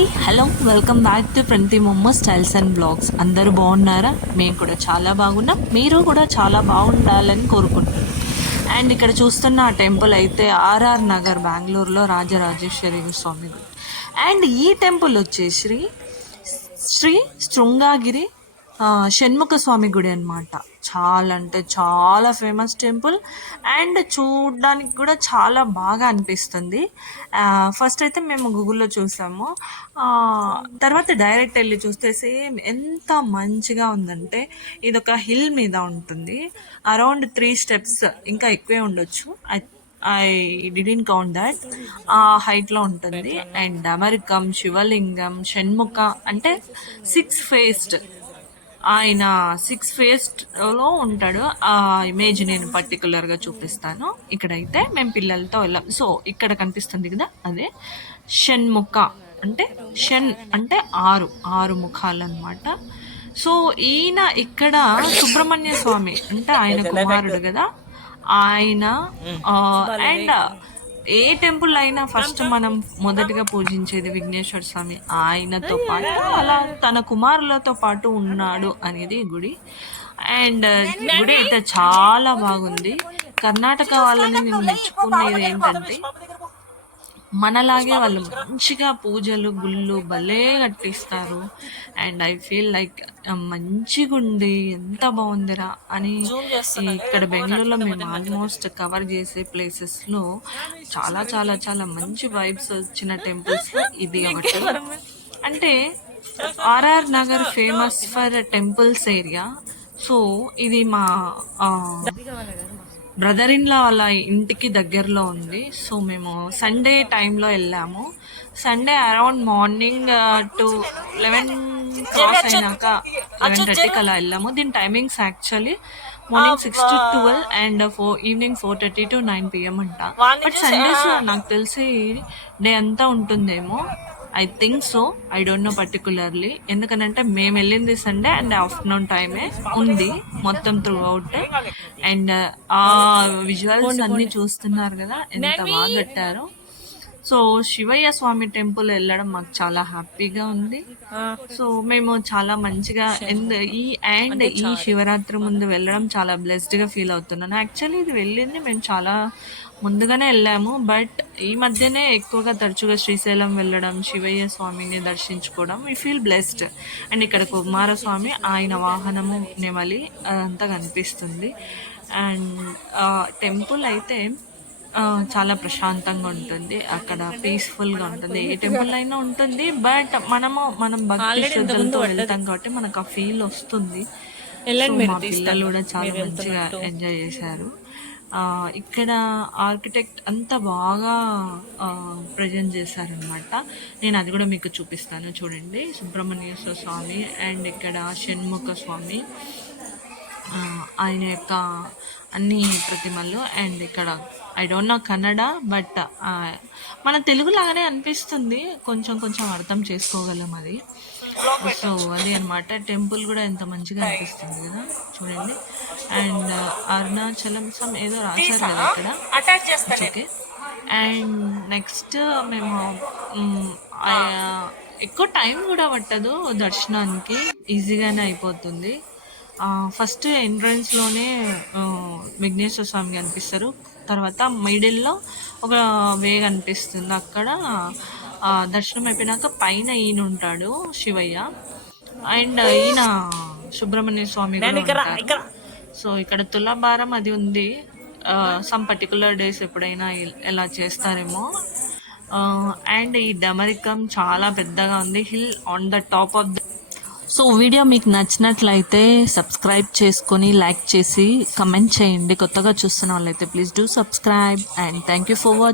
Hi hello welcome back to ప్రంతి మొమ్మ styles and blogs. అందరూ బాగున్నారా? మేము కూడా చాలా బాగున్నాం, మీరు కూడా చాలా బాగుండాలని కోరుకుంటున్నాం. అండ్ ఇక్కడ చూస్తున్న ఆ టెంపుల్ అయితే ఆర్ఆర్ నగర్ బెంగళూరులో రాజరాజేశ్వరి స్వామి గుడి. అండ్ ఈ టెంపుల్ వచ్చేసి శ్రీ శృంగగిరి షణ్ముఖ స్వామి గుడి అనమాట. చాలా అంటే చాలా ఫేమస్ టెంపుల్ అండ్ చూడడానికి కూడా చాలా బాగా అనిపిస్తుంది. ఫస్ట్ అయితే మేము గూగుల్లో చూసాము, తర్వాత డైరెక్ట్ వెళ్ళి చూస్తే సేమ్ ఎంత మంచిగా ఉందంటే ఇది ఒక హిల్ మీద ఉంటుంది. అరౌండ్ 3 steps ఇంకా ఎక్కువే ఉండొచ్చు. I didn't count that. ఆ హైట్లో ఉంటుంది. అండ్ డమరికం, శివలింగం, షణ్ముఖ అంటే 6 faced, ఆయన 6 facedలో ఉంటాడు. ఆ ఇమేజ్ నేను పర్టికులర్గా చూపిస్తాను. ఇక్కడైతే మేము పిల్లలతో వెళ్ళాం. సో ఇక్కడ కనిపిస్తుంది కదా, అదే షణ్ముఖ అంటే షణ్ అంటే 6 ముఖాలు అనమాట. సో ఈయన ఇక్కడ సుబ్రహ్మణ్య స్వామి అంటే ఆయన కుమారుడు కదా ఆయన. అండ్ ఏ టెంపుల్ అయినా ఫస్ట్ మనం మొదటిగా పూజించేది విఘ్నేశ్వర స్వామి. ఆయనతో పాటు అలా తన కుమారులతో పాటు ఉన్నాడు అనేది గుడి. అండ్ గుడి అయితే చాలా బాగుంది. కర్ణాటక వాళ్ళని నేను మెచ్చుకునేది ఏంటంటే మనలాగే వాళ్ళు మంచిగా పూజలు గుళ్ళు భలే కట్టిస్తారు. అండ్ ఐ ఫీల్ లైక్ మంచిగా ఉంది, ఎంత బాగుందిరా అని. ఇక్కడ బెంగళూరులో మేము ఆల్మోస్ట్ కవర్ చేసే ప్లేసెస్లో చాలా చాలా చాలా మంచి వైబ్స్ వచ్చిన టెంపుల్స్లో ఇది ఒకటి. అంటే RR Nagar famous for temples area. So ఇది మా బ్రదర్ ఇన్ లా వాళ్ళ ఇంటికి దగ్గరలో ఉంది. సో మేము సండే టైంలో వెళ్ళాము. Sunday around morning to 11 cross అయినాక 11:30కి అలా వెళ్ళాము. దీని timings actually morning 6 to 12 and evening 4:30 to 9 PM అంట. బట్ సండేస్ నాకు తెలిసి డే అంతా ఉంటుందేమో. I think so, I don't know particularly. ఎందుకనంటే మేము వెళ్ళింది సండే అండ్ ఆఫ్టర్నూన్ టైమే ఉంది మొత్తం త్రూ అవుట్. అండ్ ఆ విజువల్స్ అన్ని చూస్తున్నారు కదా ఎంత బాగా కట్టారో. సో శివయ్య స్వామి టెంపుల్ వెళ్ళడం మాకు చాలా హ్యాపీగా ఉంది. సో మేము చాలా మంచిగా ఈ శివరాత్రి ముందు వెళ్ళడం చాలా బ్లెస్డ్గా ఫీల్ అవుతున్నాను. యాక్చువల్లీ ఇది వెళ్ళింది మేము చాలా ముందుగానే వెళ్ళాము, బట్ ఈ మధ్యనే ఎక్కువగా తరచుగా శ్రీశైలం వెళ్ళడం, శివయ్య స్వామిని దర్శించుకోవడం, వీ ఫీల్ బ్లెస్డ్. అండ్ ఇక్కడ కుమారస్వామి ఆయన వాహనము నెమలి అదంతా కనిపిస్తుంది. అండ్ టెంపుల్ అయితే చాలా ప్రశాంతంగా ఉంటుంది, అక్కడ పీస్ఫుల్గా ఉంటుంది. ఏ టెంపుల్ అయినా ఉంటుంది, బట్ మనం భక్తి శ్రద్ధలతో వెళ్తాం కాబట్టి మనకు ఆ ఫీల్ వస్తుంది. మా పిల్లలు కూడా చాలా మంచిగా ఎంజాయ్ చేశారు. ఇక్కడ ఆర్కిటెక్ట్ అంతా బాగా ప్రజెంట్ చేశారనమాట. నేను అది కూడా మీకు చూపిస్తాను చూడండి. సుబ్రహ్మణ్యేశ్వర స్వామి అండ్ ఇక్కడ షణ్ముఖ స్వామి ఆయన యొక్క అన్ని ప్రతిమలు. అండ్ ఇక్కడ I don't know Kannada, but మన తెలుగులాగానే అనిపిస్తుంది, కొంచెం కొంచెం అర్థం చేసుకోగలం అది. సో అది అనమాట. టెంపుల్ కూడా ఎంత మంచిగా అనిపిస్తుంది కదా చూడండి. అండ్ అరుణాచలం సమ్ ఏదో రాశారు కదా ఇక్కడ, ఓకే. అండ్ నెక్స్ట్ మేము ఎక్కువ టైం కూడా పట్టదు దర్శనానికి, ఈజీగానే అయిపోతుంది. ఫస్ట్ ఎంట్రన్స్లోనే విఘ్నేశ్వర స్వామి కనిపిస్తారు, తర్వాత మిడిల్లో ఒక వే కనిపిస్తుంది. అక్కడ దర్శనం అయిపోయినాక పైన ఈయన ఉంటాడు శివయ్య, అండ్ ఈయన సుబ్రహ్మణ్య స్వామి కూడా ఉంటారు. సో ఇక్కడ తులాభారం అది ఉంది, సమ్ పర్టికులర్ డేస్ ఎప్పుడైనా ఎలా చేస్తారేమో. అండ్ ఈ డమరికం చాలా పెద్దగా ఉంది, hill on the top of the. So video మీకు నచ్చినట్లయితే సబ్స్క్రైబ్ చేసుకొని లైక్ చేసి కమెంట్ చేయండి. కొత్తగా చూస్తున్న వాళ్ళైతే please do subscribe. And thank you for watching.